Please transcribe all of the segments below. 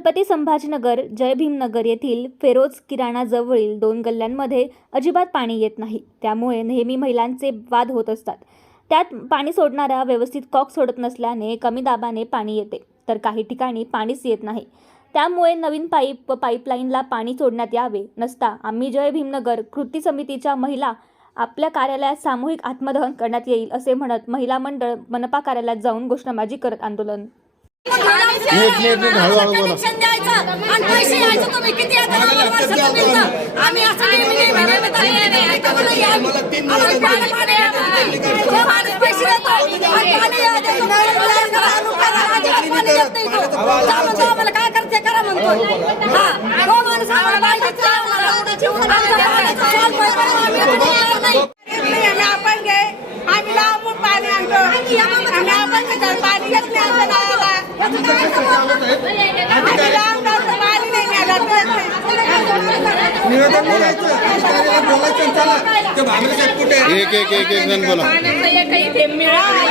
छत्रपती संभाजीनगर जय भीमनगर येथील फेरोज किराणा जवळील दोन गल्ल्यांमध्ये अजिबात पाणी येत नाही. त्यामुळे नेहमी महिलांचे वाद होत असतात. त्यात पाणी सोडणारा व्यवस्थित कॉक सोडत नसल्याने कमी दाबाने पाणी येते तर काही ठिकाणी पाणीच येत नाही. त्यामुळे नवीन पाईप व पाईपलाईनला पाणी सोडण्यात यावे नसता आम्ही जय भीमनगर कृती समितीच्या महिला आपल्या कार्यालयात सामूहिक आत्मदहन करण्यात येईल असे म्हणत महिला मंडळ मनपा कार्यालयात जाऊन घोषणाबाजी करत आंदोलन हळूहळू बोला. आणि पैसे यायचे तुम्ही किती येतात आम्हाला वर्षाचं तर. आम्ही असं नाही भरायला तयार आहे. ऐका बरं हे आम्ही. आम्हाला पाणी पाणी आहे. जे माणूस पैसे देतो आणि पाणी आहे. नळ करा, आणून करा. अजिबात पाणी देत नाही तो. जा म्हणतो आम्हाला काय करते करा म्हणतो हा तो माणूस आम्हाला पाहिजे तो आम्हाला. आमच्या पाण्याचं सॉल्व पाहिजे. आम्ही आता तयार नाही. आम्ही आपण घे आम्ही लांबून पाणी आणतो आम्ही आपण घेतो पाणी येत नाही आमच्या निवेदन बोलायचं अधिकाऱ्याला बोलायचं चला. ते भांबरे साहेब कुठे आहे? एक एक एक एक जण बोला. पाण्याचं एकही थेंब मिळालं.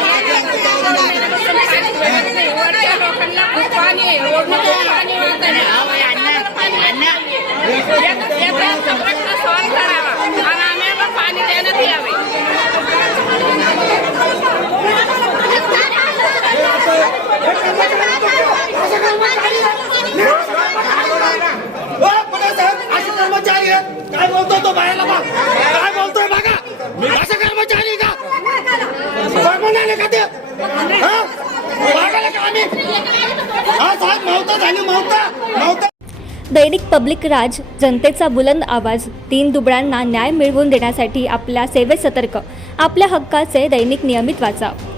नाही. वरच्या लोकांना खूप पाणी आहे रोडनं खूप पाणी वाहत आहे. आम्हाला पाणी येत नाही. याचा- याचा प्रश्न सॉल्व करावा आणि आम्हाला पाणी देण्यात यावे ओ, पुणे साहेब असे कर्मचारी आहेत काय बोलतोय तो बाहेरला बघ. काय बोलतोय बघा. मी असे कर्मचारी का? म्हणाले का ते? आम्ही? हा साहेब मावता झाली मावता मावता दैनिक पब्लिक राज जनतेचा बुलंद आवाज तीन दुबळ्यांना न्याय मिळवून देण्यासाठी आपल्या सेवेत सतर्क आपल्या हक्काचे दैनिक नियमित वाचा